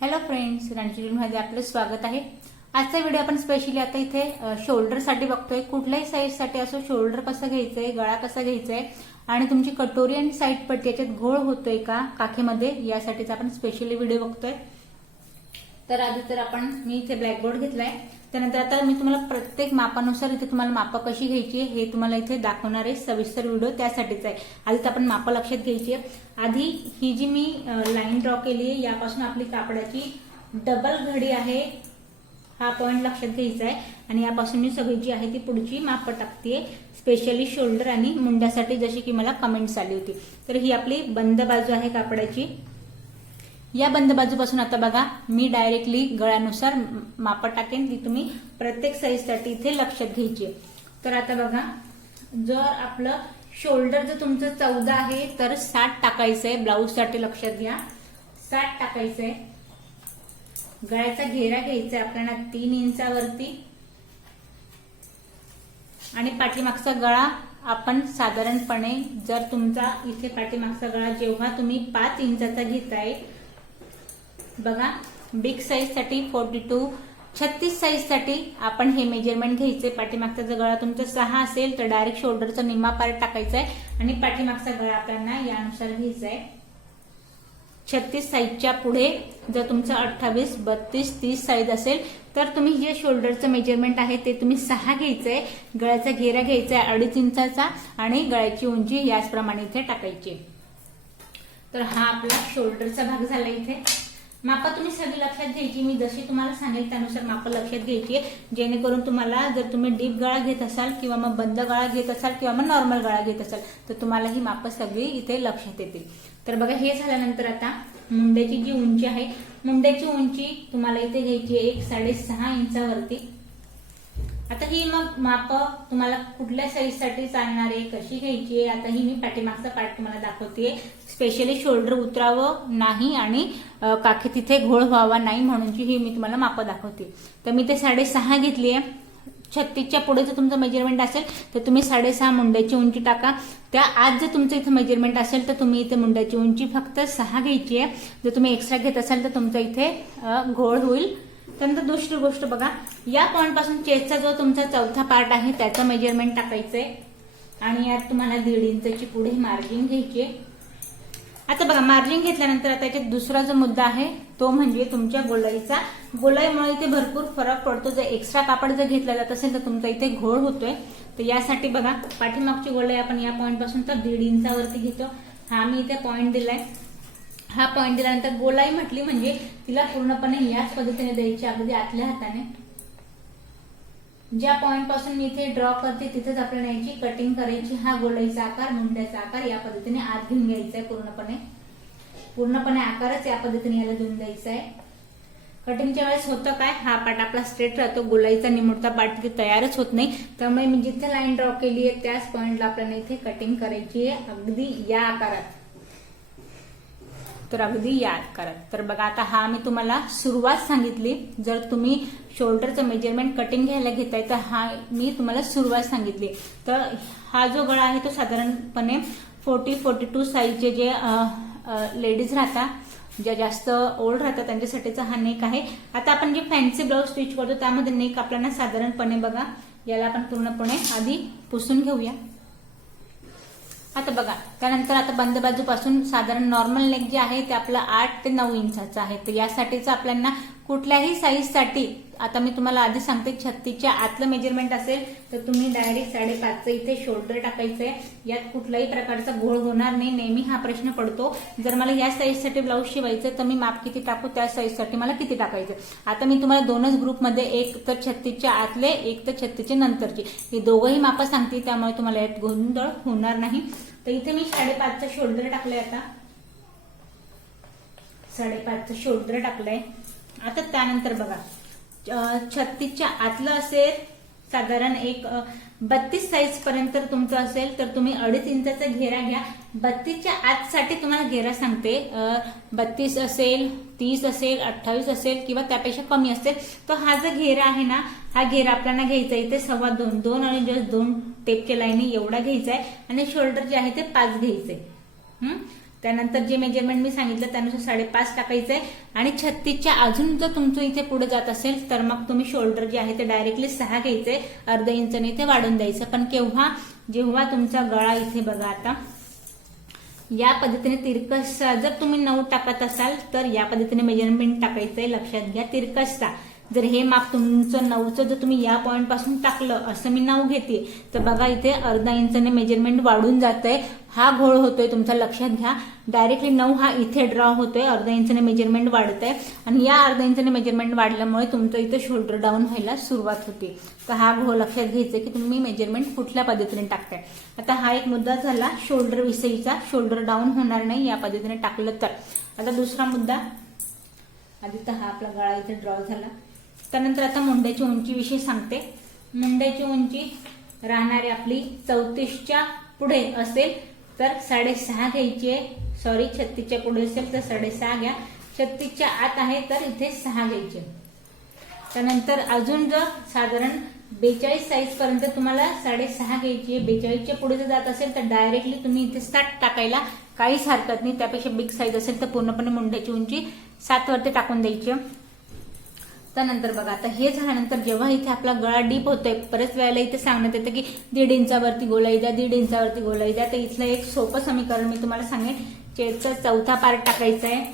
Hello friends, रणजीमध्ये आपलं स्वागत आहे। आजचा व्हिडिओ आपण स्पेशली आता इथे शोल्डर साठी बघतोय। कुठल्याही साईज साठी असो शोल्डर कसं घ्यायचंय, गळा कसा घ्यायचाय आणि तुमची कटोरी आणि साईड पट्टी याच्यात घोळ होतोय का काखेमध्ये, यासाठीच आपण स्पेशली व्हिडिओ बघतोय। तर आधी तर मी इथे ब्लॅकबोर्ड घेतलाय। त्यानंतर आता मी तुम्हाला प्रत्येक मापानुसार इथे तुम्हाला मापं कशी घ्यायची हे तुम्हाला इथे दाखवणार आहे। सविस्तर व्हिडिओ त्यासाठीच आहे। आधी तर आपण मापं लक्षात घ्यायची आहे। आधी ही जी मी लाईन ड्रॉ केली आहे यापासून आपली कापडाची डबल घडी आहे, हा पॉइंट लक्षात घ्यायचा आहे। आणि यापासून मी सगळी जी आहे ती पुढची मापं टाकतेय, स्पेशली शोल्डर आणि मुंड्यासाठी, जशी की मला कमेंट्स आली होती। तर ही आपली बंद बाजू आहे कापडाची। या बंद बाजूपासून आता बघा मी डायरेक्टली गळ्यानुसार मापं टाकेन, ती तुम्ही प्रत्येक साईज साठी इथे लक्षात घ्यायची। तर आता बघा, जर आपलं शोल्डर जर तुमचं 14 आहे तर 60 टाकायचंय। ब्लाऊज साठी लक्षात घ्या, 60 टाकायचंय। गळ्याचा घेरा घ्यायचा आपल्याला 3 इंचावरती आणि पाठीमागचा गळा आपण साधारणपणे, जर तुमचा इथे पाठीमागचा गळा जेव्हा तुम्ही 5 इंचाचा घेताय, बघा बिग साईज साठी 42 36 साईज साठी आपण हे मेजरमेंट घ्यायचे। पाठीमागचा जर गळा तुमचा 6 असेल तर डायरेक्ट शोल्डरचा निम्मा पार्ट टाकायचा आहे आणि पाठीमागचा गळा आपल्याला यानुसार घ्यायचा आहे। 36 साईजच्या पुढे जर तुमचा 28 32 30 साईज असेल तर तुम्ही जे शोल्डरचं मेजरमेंट आहे ते तुम्ही 6 घ्यायचंय। गळ्याचा घेरा घ्यायचा आहे 2.5 इंचाचा आणि गळ्याची उंची याचप्रमाणे इथे टाकायची। तर हा आपला शोल्डरचा भाग झाला। इथे मापं तुम्ही सगळी लक्षात घ्यायची, मी जशी तुम्हाला सांगेल त्यानुसार मापं लक्षात घ्यायची, जेणेकरून तुम्हाला जर तुम्ही डीप गळा घेत असाल किंवा मग बंद गळा घेत असाल किंवा मग नॉर्मल गळा घेत असाल तर तुम्हाला ही मापं सगळी इथे लक्षात येतील। तर बघा, हे झाल्यानंतर आता मुंड्याची जी उंची आहे, मुंड्याची उंची तुम्हाला इथे घ्यायची आहे 1.5 इंचावरती। आता ही मग मापं तुम्हाला कुठल्या साईज साठी चालणार आहे, कशी घ्यायची आहे, आता ही मी पाठीमागचा पार्ट तुम्हाला दाखवतेय। स्पेशली शोल्डर उतरावं नाही आणि काखे तिथे घोळ व्हावा नाही म्हणूनची ही मी तुम्हाला मापं दाखवते। तर मी ते 6.5 घेतली आहे। 36च्या पुढे जर तुमचं मेजरमेंट असेल तर तुम्ही 6.5 मुंड्याची उंची टाका। त्या आज जर तुमचं इथे मेजरमेंट असेल तर तुम्ही इथे मुंड्याची उंची फक्त 6 घ्यायची आहे। जर तुम्ही एक्स्ट्रा घेत असाल तर तुमचा इथे घोळ होईल। त्यानंतर दुसरी गोष्ट बघा, या पॉइंट पासून चेस्टचा जो तुमचा चौथा पार्ट आहे त्याचं मेजरमेंट टाकायचंय आणि यात तुम्हाला 1.5 इंचाची पुढे मार्जिन घ्यायची आहे। आता बघा, मार्जिन घेतल्यानंतर आता याच्यात दुसरा जो मुद्दा आहे तो म्हणजे तुमच्या गोलाईचा। गोलाईमुळे इथे भरपूर फरक पडतो। जर एक्स्ट्रा कापड जर घेतलं जात असेल तर तुमचा इथे घोळ होतोय। तर यासाठी बघा, पाठीमागची गोलाई आपण या पॉइंट पासून तर 1.5 इंचावरती घेतो। हा मी इथे पॉइंट दिलाय। हा पॉइंट दिल्यानंतर गोलाई म्हटली म्हणजे तिला पूर्णपणे याच पद्धतीने द्यायची, अगदी आतल्या हाताने। ज्या पॉइंट पासून मी इथे ड्रॉ करते तिथेच आपल्याला याची कटिंग करायची। हा गोलाईचा आकार, मुंड्याचा आकार या पद्धतीने आत घेऊन घ्यायचा आहे। पूर्णपणे आकारच या पद्धतीने याला देऊन द्यायचा आहे। कटिंगच्या वेळेस होतं काय, हा पार्ट आपला स्ट्रेट राहतो, गोलाईचा निमुळता पार्ट तिथे तयारच होत नाही। त्यामुळे मी जिथे लाईन ड्रॉ केली आहे त्याच पॉइंटला आपल्याला इथे कटिंग करायची आहे, अगदी या आकारात। तर अगदी याद करा। तर बघा, आता हा मी तुम्हाला सुरुवात सांगितली। जर तुम्ही शोल्डरचं मेजरमेंट कटिंग घ्यायला घेताय तर हा मी तुम्हाला सुरुवात सांगितली। तर हा जो गळा आहे तो साधारणपणे 40-42 साईजचे जे लेडीज राहतात, ज्या जास्त ओल्ड राहतात त्यांच्यासाठीचा हा नेक आहे। आता आपण जे फॅन्सी ब्लाऊज स्टिच करतो त्यामध्ये नेक आपल्याला साधारणपणे बघा, याला आपण पूर्णपणे आधी पुसून घेऊया। आता बघा, त्यानंतर आता बंद बाजूपासून साधारण नॉर्मल नेक जे आहे ते आपलं 8 ते 9 इंचाचं आहे। तर यासाठीच आपल्याला कुठल्याही साईज साठी, आता मी तुम्हाला आधी सांगते, 36च्या आतलं मेजरमेंट असेल तर तुम्ही डायरेक्ट 5.5 इथे शोल्डर टाकायचंय। यात कुठल्याही प्रकारचा घोळ होणार नाही। नेहमी हा प्रश्न पडतो, जर मला या साईज साठी ब्लाऊज शिवायचं तर मी माप किती टाकू, त्या साईज साठी मला किती टाकायचं। आता मी तुम्हाला दोनच ग्रुपमध्ये, एक तर 36च्या आतले, एक तर 36च्या नंतरचे, हे दोघंही मापं सांगते, त्यामुळे तुम्हाला यात गोंधळ होणार नाही। तर इथे मी 5.5चं शोल्डर टाकलंय। आता 5.5चं शोल्डर टाकलंय। आता त्यानंतर बघा, 36च्या आतलं असेल साधारण एक 32 साईज पर्यंत तुमचं असेल तर तुम्ही 2.5 इंचाचा घेरा घ्या। 32च्या आत साठी तुम्हाला घेरा सांगते, 32 असेल, 30 असेल, 28 असेल किंवा त्यापेक्षा कमी असेल तर हा जो घेरा आहे ना, हा घेरा आपल्याला घ्यायचा इथे 2.25 आणि जस्ट 2 टेपच्या लाईनी एवढा घ्यायचा आहे आणि शोल्डर जे आहे ते 5 घ्यायचंय। त्यानंतर जे मेजरमेंट मी सांगितलं त्यानुसार 5.5 टाकायचं आहे आणि 36च्या अजून जर तुमचं इथे पुढे जात असेल तर मग तुम्ही शोल्डर जे आहे ते डायरेक्टली 6 घ्यायचे, अर्धा इंचने इथे वाढून द्यायचं. पण केव्हा, जेव्हा तुमचा गळा इथे बघा आता या पद्धतीने तिरकसा जर तुम्ही 9 टाकत असाल तर या पद्धतीने मेजरमेंट टाकायचंय. लक्षात घ्या तिरकसा. जर हे माप तुमचं 9चं जर तुम्ही या पॉइंट पासून टाकलं, असं मी 9 घेते, तर बघा इथे अर्धा इंचने मेजरमेंट वाढून जातंय. हा घोळ होतोय तुमचा, लक्षात घ्या. डायरेक्टली 9 हा इथे ड्रॉ होतोय, अर्धा इंचने मेजरमेंट वाढतंय आणि या अर्धा इंचने मेजरमेंट वाढल्यामुळे तुमचं इथे शोल्डर डाऊन व्हायला सुरुवात होते. तर हा घोळ लक्षात घ्यायचा की तुम्ही मेजरमेंट कुठल्या पद्धतीने टाकताय. आता हा एक मुद्दा झाला शोल्डर विषयीचा, शोल्डर डाऊन होणार नाही या पद्धतीने टाकलं तर. आता दुसरा मुद्दा, आधी तर हा आपला गळा इथे ड्रॉ झाला. त्यानंतर आता मुंड्याची उंची विषयी सांगते. मुंड्याची उंची राहणारी आपली 34च्या पुढे असेल तर 6.5 घ्यायची आहे. सॉरी, 36च्या पुढे असेल तर 6.5 घ्या. 36च्या आत आहे तर इथे 6 घ्यायचे. त्यानंतर अजून जर साधारण 42 साईज पर्यंत तुम्हाला 6.5 घ्यायची आहे. 42च्या पुढे जर जात असेल तर डायरेक्टली तुम्ही इथे 7 टाकायला काहीच हरकत नाही. त्यापेक्षा बिग साईज असेल तर पूर्णपणे मुंड्याची उंची 7 वरती टाकून द्यायची. त्यानंतर बघा आता हे झाल्यानंतर जेव्हा इथे आपला गळा डीप होतोय, बरेच वेळेला इथे सांगण्यात येतं की 1.5 इंचावरती गोलाई द्या, 1.5 इंचावरती गोलाई द्या. तर इथलं एक सोपं समीकरण मी तुम्हाला सांगेन. चेडचा चौथा पार्ट टाकायचा आहे,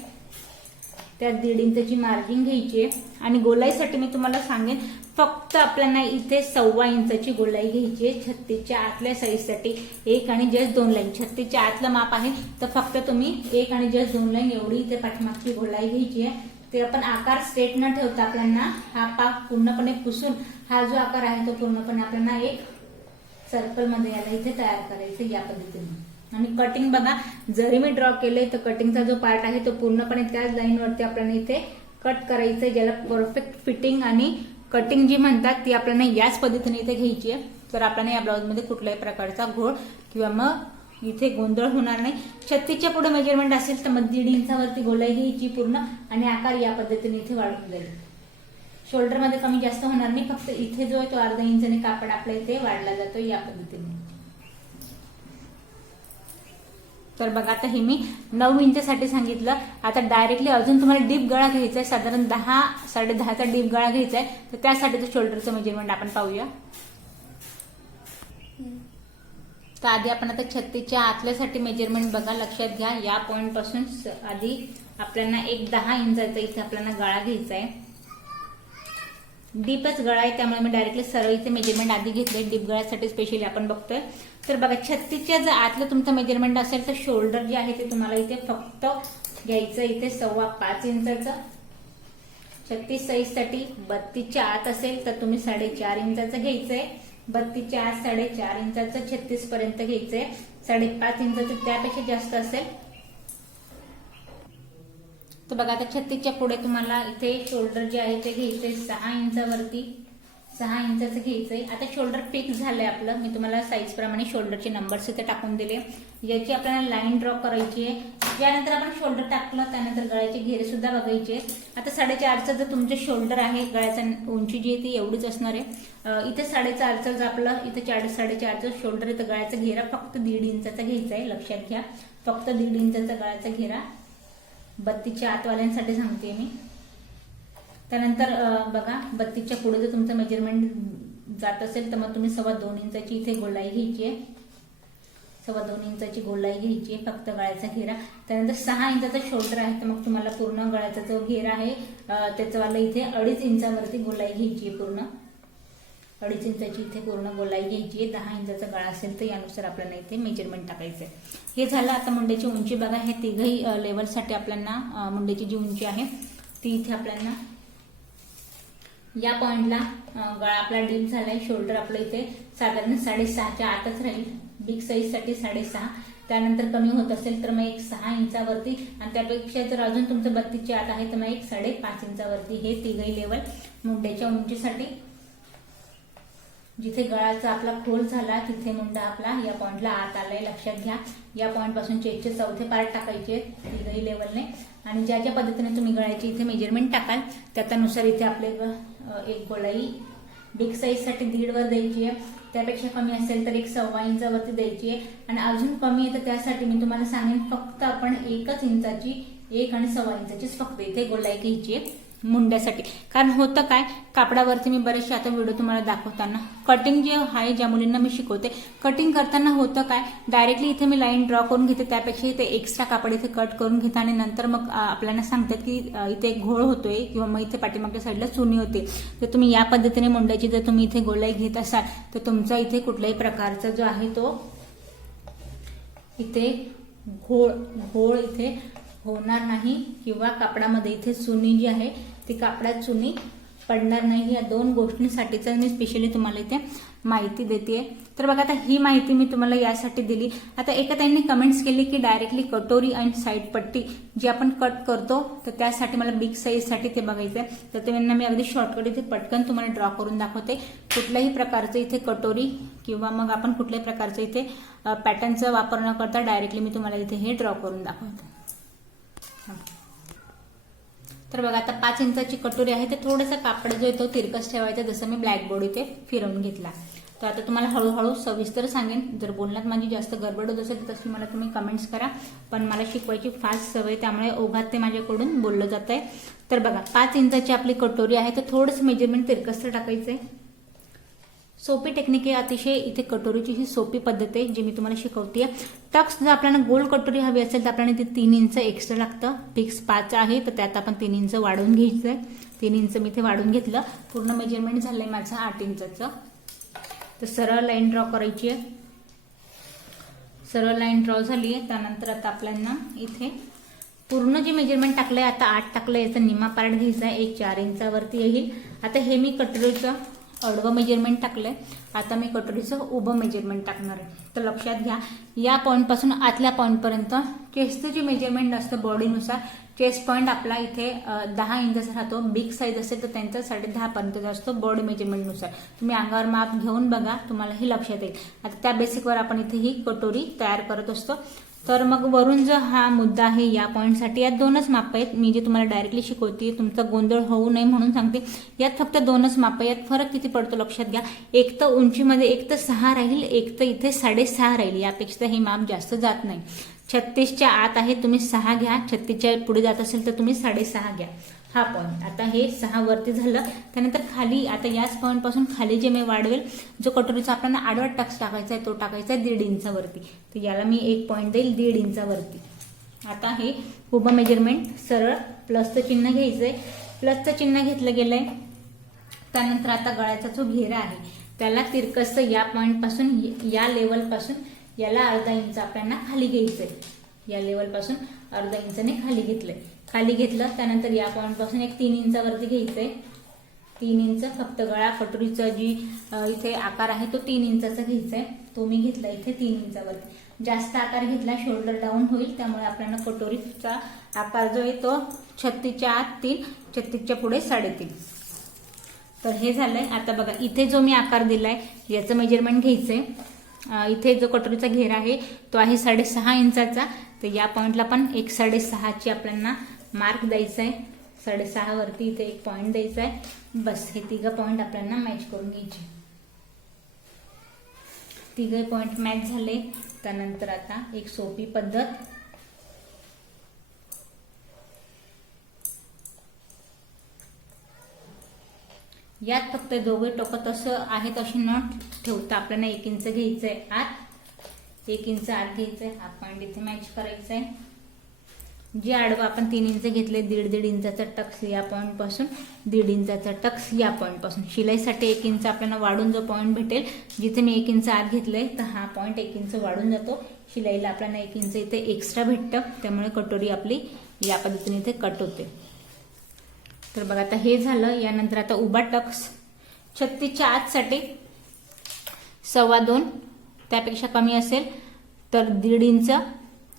त्यात 1.5 इंचाची मार्जिन घ्यायची आहे आणि गोलाईसाठी मी तुम्हाला सांगेन फक्त आपल्याला इथे 1.25 इंचाची गोलाई घ्यायची आहे. 36च्या आतल्या साईजसाठी 1 आणि जस्ट 2 लाईन. 36च्या आतलं माप आहे तर फक्त तुम्ही 1 आणि जस्ट 2 लाईन एवढी इथे पाठीमागची गोलाई घ्यायची आहे. ते आपण आकार स्ट्रेट न ठेवता आपल्याला हा पाक पूर्णपणे पुसून हा जो आकार आहे तो पूर्णपणे आपल्याला एक सर्कल मध्ये याला इथे तयार करायचं या पद्धतीने. आणि कटिंग बघा, जरी मी ड्रॉ केले तर कटिंगचा जो पार्ट आहे तो पूर्णपणे त्याच लाईनवरती आपल्याला इथे कट करायचं, ज्याला परफेक्ट फिटिंग आणि कटिंग जी म्हणतात ती आपल्याला याच पद्धतीने इथे घ्यायची आहे. तर आपल्याला या ब्लाउज मध्ये कुठल्याही प्रकारचा घोळ किंवा मग इथे गोंधळ होणार नाही. 36च्या पुढे मेजरमेंट असेल तर मग 1.5 इंचावरती गोलाई घ्यायची पूर्ण आणि आकार या पद्धतीने इथे वाढून जाईल. शोल्डर मध्ये कमी जास्त होणार नाही, फक्त इथे जो आहे तो अर्धा इंचाने कापड आपल्या इथे वाढला जातो या पद्धतीने. तर बघा आता हे मी 9 इंचासाठी सांगितलं. आता डायरेक्टली अजून तुम्हाला डीप गळा घ्यायचा आहे, साधारण 10-10.5चा डीप गळा घ्यायचा आहे. तर त्यासाठी शोल्डरचं मेजरमेंट आपण पाहूया. तर आधी आपण आता 36च्या आतल्यासाठी मेजरमेंट बघा, लक्षात घ्या. या पॉइंट पासून आधी आपल्याला एक 10 इंचाचा इथे आपल्याला गळा घ्यायचा आहे. डीपच गळा आहे त्यामुळे मी डायरेक्टली सरळ इथे मेजरमेंट आधी घेतले. डीप गळ्यासाठी स्पेशली आपण बघतोय. तर बघा 36च्या जर आतलं तुमचं मेजरमेंट असेल तर शोल्डर जे आहे ते तुम्हाला इथे फक्त घ्यायचं इथे 5.25 इंचाचं. 36 साईज साठी 32च्या आत असेल तर तुम्ही 4.5 इंचाचं घ्यायचंय. 32च्या आत 4.5 इंचाचं 36 पर्यंत घ्यायचंय. 5.5 इंचाचं त्यापेक्षा जास्त असेल तर बघा आता 36च्या पुढे तुम्हाला इथे शोल्डर जे आहे ते घ्यायचंय 6 इंचावरती. 6 इंचाचं घ्यायचंय. आता शोल्डर फिक्स झालंय आपलं. मी तुम्हाला साईज प्रमाणे शोल्डरचे नंबर्स इथे टाकून दिले. याची आपल्याला लाईन ड्रॉ करायची आहे. त्यानंतर आपण शोल्डर टाकलं त्यानंतर गळ्याचे घेरे सुद्धा बघायचे. आता 4.5चं जर तुमचं शोल्डर आहे, गळ्याचा उंची जी आहे ती एवढीच असणार आहे. इथे 4.5चं जर आपलं इथे 4.5चं शोल्डर आहे तर गळ्याचा घेरा फक्त 1.5 इंचाचा घ्यायचा आहे. लक्षात घ्या, फक्त 1.5 इंचाचा गळ्याचा घेरा 32च्या आतवाल्यांसाठी सांगते मी. त्यानंतर बघा 32च्या पुढे जर तुमचं मेजरमेंट जात असेल तर मग तुम्ही 2.25 इंचाची इथे गोलाई घ्यायची आहे. 2.25 इंचाची गोलाई घ्यायची आहे फक्त गळ्याचा घेरा. त्यानंतर 6 इंचाचा शोल्डर आहे तर मग तुम्हाला पूर्ण गळ्याचा जो घेरा आहे त्याचं वाला इथे 2.5 इंचावरती गोलाई घ्यायची आहे. पूर्ण 2.5 इंचाची इथे पूर्ण गोलाई घ्यायची आहे. 10 इंचाचा गळा असेल तर यानुसार आपल्याला इथे मेजरमेंट टाकायचं आहे. हे झालं. आता मुंड्याची उंची बघा, हे तिघही लेवलसाठी आपल्याला मुंड्याची जी उंची आहे ती इथे आपल्याला या पॉइंटला गळा आपला डीप झालाय. शोल्डर आपलं इथे साधारण 6.5च्या आतच राहील. बिग साईज साठी 6.5. त्यानंतर कमी होत असेल तर मग एक 6 इंचावरती आणि त्यापेक्षा जर अजून तुमचं 32च्या आत आहे तर मग एक 5.5 इंचावरती. हे तिघही लेवल मुंड्याच्या उंचीसाठी. जिथे गळाचा आपला खोल झाला तिथे मुंडा आपला या पॉइंटला आत आलाय. लक्षात घ्या, या पॉइंट पासून चेकचे चौथे पार्ट टाकायचे तिघही लेवलने आणि ज्या ज्या पद्धतीने तुम्ही गळ्याची इथे मेजरमेंट टाकाल त्यानुसार इथे आपले एक गोलाई बिग साईजसाठी 1.5 वर द्यायची आहे, त्यापेक्षा कमी असेल तर 1.25 इंचावरती द्यायची आहे, आणि अजून कमी आहे तर त्यासाठी मी तुम्हाला सांगेन फक्त आपण 1 इंचाची 1 आणि 1.25 इंचाचीच फक्त इथे गोलाई घ्यायची आहे मुंड्यासाठी. कारण होतं काय, कापडावरती मी बरेचसे आता व्हिडिओ तुम्हाला दाखवताना कटिंग जे आहे, ज्या मुलींना मी शिकवते कटिंग करताना होतं काय, डायरेक्टली इथे मी लाईन ड्रॉ करून घेते, त्यापेक्षा इथे एक्स्ट्रा कापड इथे कट करून घेते आणि नंतर मग आपल्याला सांगतात की इथे एक घोळ होतोय किंवा मग इथे पाठीमागच्या साईडला चुनी होते. तर तुम्ही या पद्धतीने मुंड्याची जर तुम्ही इथे गोलाई घेत असाल तर तुमचा इथे कुठल्याही प्रकारचा जो आहे तो इथे घोळ इथे होणार नाही, किंवा कापडामध्ये इथे चुनी जी आहे ती कापडात चुनी पडणार नाही. या 2 गोष्टींसाठीच मी स्पेशली तुम्हाला इथे माहिती देते. तर बघा, आता ही माहिती मी तुम्हाला यासाठी दिली. आता एका त्यांनी कमेंट्स केली की डायरेक्टली कटोरी आणि साईड पट्टी जी आपण कट करतो तर त्यासाठी मला बिग साईजसाठी ते बघायचं आहे. तर त्यांना मी अगदी शॉर्टकट इथे पटकन तुम्हाला ड्रॉ करून दाखवते. कुठल्याही प्रकारचं इथे कटोरी किंवा मग आपण कुठल्याही प्रकारचं इथे पॅटर्नचा वापर न करता डायरेक्टली मी तुम्हाला इथे हे ड्रॉ करून दाखवते. तर बघा, आता 5 इंचाची कटोरी आहे, ते थोडंसं कापड जो आहे तो तिरकस ठेवायचा, जसं मी ब्लॅकबोर्ड इथे फिरवून घेतला. तर आता तुम्हाला हळूहळू सविस्तर सांगेन. जर बोलण्यात माझी जास्त गडबड होत असेल तर तशी मला तुम्ही कमेंट्स करा, पण मला शिकवायची फास्ट सवय, त्यामुळे ओघात ते माझ्याकडून बोललं जात आहे. तर बघा, 5 इंचाची आपली कटोरी आहे, तर थोडंसं मेजरमेंट तिरकस टाकायचं आहे. सोपी टेक्निक आहे अतिशय, इथे कटोरीची ही सोपी पद्धत आहे जी मी तुम्हाला शिकवते. टक्स जर आपल्याला गोल कटोरी हवी असेल तर आपल्याला इथे 3 इंच एक्स्ट्रा लागतं. फिक्स 5 आहे तर त्यात आपण 3 इंच वाढवून घ्यायचं आहे. 3 इंच मी इथे वाढवून घेतलं. पूर्ण मेजरमेंट झालंय माझं 8 इंचाचं. तर सरळ लाईन ड्रॉ करायची आहे. सरळ लाईन ड्रॉ झाली आहे. त्यानंतर आता आपल्याला इथे पूर्ण जे मेजरमेंट टाकलंय, आता 8 टाकलंय, याचा निम्मा पार्ट घ्यायचा आहे, एक 4 इंचावरती येईल. आता हे मी कटोरीचं आडवं मेजरमेंट टाकलंय, आता मी कटोरीचं उभं मेजरमेंट टाकणार आहे. तर लक्षात घ्या, या पॉईंट पासून आतल्या पॉईंट पर्यंत चेस्टचं जे मेजरमेंट असतं बॉडीनुसार, चेस्ट पॉईंट आपला इथे 10 इंचाचा राहतो. बिग साईज असेल तर त्यांचा 10.5 पर्यंत असतो बॉडी मेजरमेंटनुसार. तुम्ही अंगावर माप घेऊन बघा, तुम्हाला हे लक्षात येईल. आता त्या बेसिकवर आपण इथे ही कटोरी तयार करत असतो. तर मग वरून जो हा मुद्दा आहे या पॉईंटसाठी, यात 2च माप आहेत. मी जे तुम्हाला डायरेक्टली शिकवते, तुमचा गोंधळ होऊ नये म्हणून सांगते, यात फक्त 2च माप आहे. यात फरक किती पडतो लक्षात घ्या. एक तर उंचीमध्ये एक तर 6 राहील, एक तर इथे 6.5 राहील. यापेक्षा हे माप जास्त जात नाही. 36च्या आत आहे, तुम्ही 6 घ्या. 36च्या पुढे जात असेल तर तुम्ही 6.5 घ्या. हा पॉईंट आता हे 6 वरती झालं. त्यानंतर खाली आता याच पॉईंट पासून खाली जे मी वाढवेल, जो कटोरीचा आपल्याला आडवा टक्स टाकायचा आहे तो टाकायचा आहे 1.5 इंचावरती. तर याला मी एक पॉईंट देईल 1.5 इंचावरती. आता हे उभं मेजरमेंट सरळ प्लसचं चिन्ह घ्यायचंय. प्लसचं चिन्ह घेतलं गेलंय. त्यानंतर आता गळ्याचा जो घेरा आहे त्याला तिरकस या पॉईंट पासून, या लेवल पासून याला अर्धा इंच आपल्याला खाली घ्यायचंय. या लेवल पासून अर्धा इंचाने खाली घेतलंय. खाली घेतलं त्यानंतर या पॉईंट पासून एक 3 इंचावरती घ्यायचंय. 3 इंच फक्त गळा कटोरीचा जी इथे आकार आहे तो 3 इंचाचा घ्यायचा आहे. तो मी घेतला इथे 3 इंचावरती. जास्त आकार घेतला शोल्डर डाऊन होईल, त्यामुळे आपल्याला कटोरीचा आकार जो आहे तो 36च्या आत 3, 36च्या पुढे 3.5. तर हे झालंय. आता बघा, इथे जो मी आकार दिलाय याचं मेजरमेंट घ्यायचंय. इथे जो कटोरीचा घेरा आहे तो आहे 6.5 इंचाचा. तर या पॉईंटला पण एक 6.5ची आपल्याला मार्क द्यायचा आहे. 6.5 वरती इथे एक पॉईंट द्यायचा आहे. बस हे 3 पॉईंट आपल्याला मॅच करून घ्यायचे. 3 पॉईंट मॅच झाले. त्यानंतर आता एक सोपी पद्धत, यात फक्त दोघे टोकं तसं आहे तशी न ठेवता आपल्याला 1 इंच घ्यायचंय आत, 1 इंच आत घ्यायचंय. हा पॉईंट इथे मॅच करायचा आहे. जे आडवं आपण 3 इंच घेतले, 1.5 इंचाचा टक्स या पॉईंट पासून, 1.5 इंचाचा टक्स या पॉईंट पासून. शिलाईसाठी 1 इंच आपल्याला वाढून जो पॉईंट भेटेल, जिथे मी 1 इंच आत घेतलंय तर हा पॉईंट 1 इंच वाढून जातो. शिलाईला आपल्याला 1 इंच इथे एक्स्ट्रा भेटतं, त्यामुळे कटोरी आपली या पद्धतीने इथे कट होते. तर बघा, आता हे झालं. यानंतर आता उभा टक्स 36च्या आत साठी 2.25, त्यापेक्षा कमी असेल तर 1.5 इंच,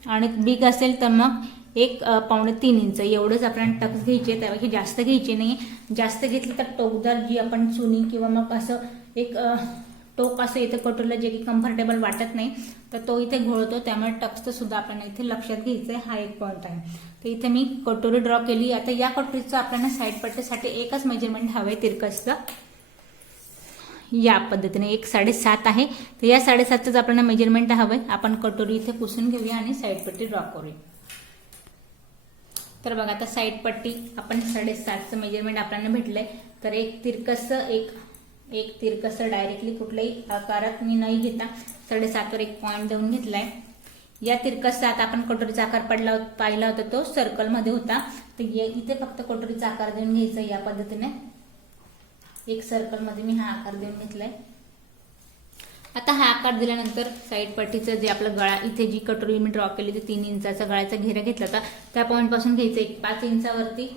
आणि बिग असेल तर मग 1.25-3 इंच एवढंच आपल्याला टक्स घ्यायचे, त्यापेक्षा जास्त घ्यायचे नाही. जास्त घेतली तर टोकदार जी आपण चुनी किंवा मग असं एक टोक असं इथे कटोरीला जे की कम्फर्टेबल वाटत नाही तर तो इथे घोळतो, त्यामुळे टक्सचं सुद्धा आपल्याला इथे लक्षात घ्यायचंय. हा एक पॉईंट आहे. तर इथे मी कटोरी ड्रॉ केली. आता या कटोरीचं आपल्याला साईड पट्टीसाठी एकच मेजरमेंट हवंय तिरकसचं. या पद्धतीने एक 7.5 आहे. तर या 7.5च आपल्याला मेजरमेंट हवंय. आपण कटोरी इथे पुसून घेऊया आणि साईड पट्टी ड्रॉ करूया. तर बघा आता साईड पट्टी आपण 7.5चं मेजरमेंट आपल्याला भेटलंय. तर एक तिरकस डायरेक्टली कुठल्याही आकारात मी नाही घेता 7.5 वर एक पॉइंट देऊन घेतलाय. या तिरकसात आपण कटोरीचा आकार पाहिला होता तो सर्कल मध्ये होता. तर इथे फक्त कटोरीचा आकार देऊन घ्यायचा. या पद्धतीने एक सर्कल मध्ये मी हा आकार देऊन घेतलाय. आता हा आकार दिल्यानंतर साईड पट्टीचं जे आपलं गळा इथे जी कटोरी मी ड्रॉ केली ती 3 इंचाचा गळ्याचा घेरा घेतला होता त्या पॉइंट पासून घ्यायचं एक 5 इंचावरती.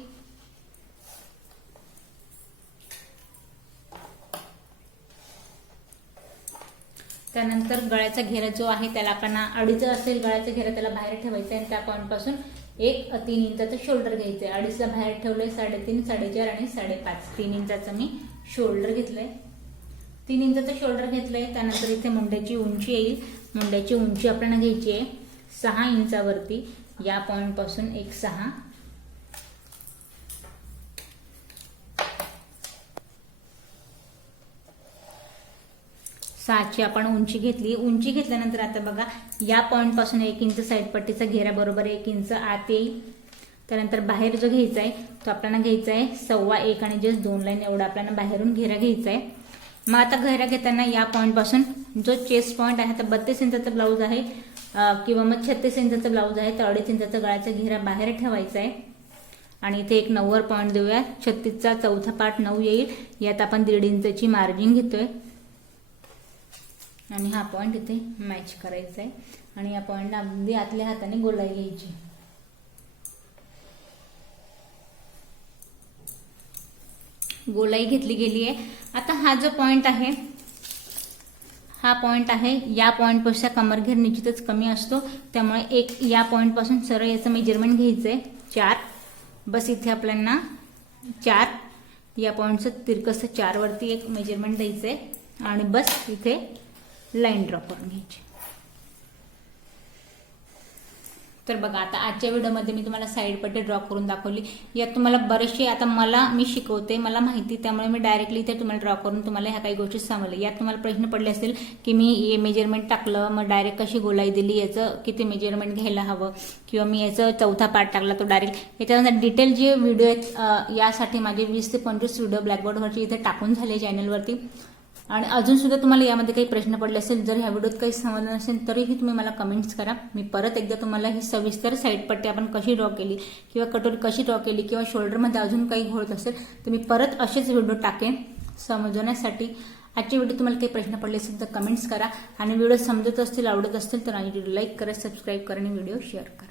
त्यानंतर गळ्याचा घेरा जो आहे त्याला आपण 2.5 असेल गळ्याचा घेरा त्याला बाहेर ठेवायचा आणि त्या पॉइंट पासून एक 3 इंचाचं शोल्डर घ्यायचंय. 2.5ला बाहेर ठेवलंय. 3.5, 4.5 आणि 5.5 3 इंचाचं मी शोल्डर घेतलंय. 3 इंचाचं शोल्डर घेतलंय. त्यानंतर इथे मुंड्याची उंची येईल. मुंड्याची उंची आपल्याला घ्यायची आहे 6 इंचावरती. या पॉइंट पासून एक 6 6ची आपण उंची घेतली. उंची घेतल्यानंतर आता बघा या पॉइंट पासून 1 इंच साईड पट्टीचा घेरा बरोबर 1 इंच आत येईल. त्यानंतर बाहेर जो घ्यायचा आहे तो आपल्याला घ्यायचा आहे 1.25 आणि जस्ट 2 लाईन एवढा आपल्याला बाहेरून घेरा घ्यायचा आहे. मग आता घेरा घेताना या पॉइंट पासून जो चेस्ट पॉइंट आहे तर 32 इंचाचा ब्लाऊज आहे किंवा मग 36 इंचाचा ब्लाऊज आहे तर 2.5 इंचाचा गळ्याचा घेरा बाहेर ठेवायचा आहे. आणि इथे एक 9 पॉइंट देऊया. 36चा चौथा पार्ट 9 येईल. यात आपण 1.5 इंचाची मार्जिन घेतोय आणि हा पॉइंट इथे मॅच करायचा आहे. आणि या पॉइंटला अगदी आतल्या हाताने गोलाई घ्यायची. गोलाई घेतली गेली आहे. आता हा जो पॉइंट आहे हा पॉइंट आहे या पॉइंट पेक्षा कमरघेर निश्चितच कमी असतो. त्यामुळे एक या पॉइंट पासून सरळ याचं मेजरमेंट घ्यायचंय 4. बस इथे आपल्याला 4 या पॉइंटचं तिरकस 4 वरती एक मेजरमेंट द्यायचंय आणि बस इथे लाईन ड्रॉ करून घ्यायची. तर बघा आता आजच्या व्हिडिओमध्ये मी तुम्हाला साईड पट्टी ड्रॉ करून दाखवली. यात तुम्हाला बरेचसे आता मी शिकवते मला माहिती त्यामुळे मी डायरेक्टली इथे तुम्हाला ड्रॉ करून तुम्हाला ह्या काही गोष्टी समजल्या. यात तुम्हाला प्रश्न पडले असेल की मी हे मेजरमेंट टाकलं मग डायरेक्ट कशी गोलाई दिली याचं किती मेजरमेंट घ्यायला हवं किंवा मी याचं चौथा पार्ट टाकला तो डायरेक्ट याच्यानंतर डिटेल जे व्हिडिओ आहेत यासाठी माझे 20 ते 25 व्हिडिओ ब्लॅकबोर्डवरची इथे टाकून झाले चॅनलवरती. आणि अजून सुद्धा तुम्हाला यामध्ये काही प्रश्न पडले असेल जर ह्या व्हिडिओत काही समजलं नसेल तरीही तुम्ही मला कमेंट्स करा. मी परत एकदा तुम्हाला ही सविस्तर साईड पट्टी आपण कशी ड्रॉ केली किंवा कटोरी कशी ड्रॉ केली किंवा शोल्डरमध्ये अजून काही घोळत असेल तर मी परत असेच व्हिडिओ टाकेन समजवण्यासाठी. आजची व्हिडिओ तुम्हाला काही प्रश्न पडले असेल तर कमेंट्स करा आणि व्हिडिओ समजत असतील आवडत असतील तर माझी व्हिडिओ लाईक करा सबस्क्राईब करा आणि व्हिडिओ शेअर करा.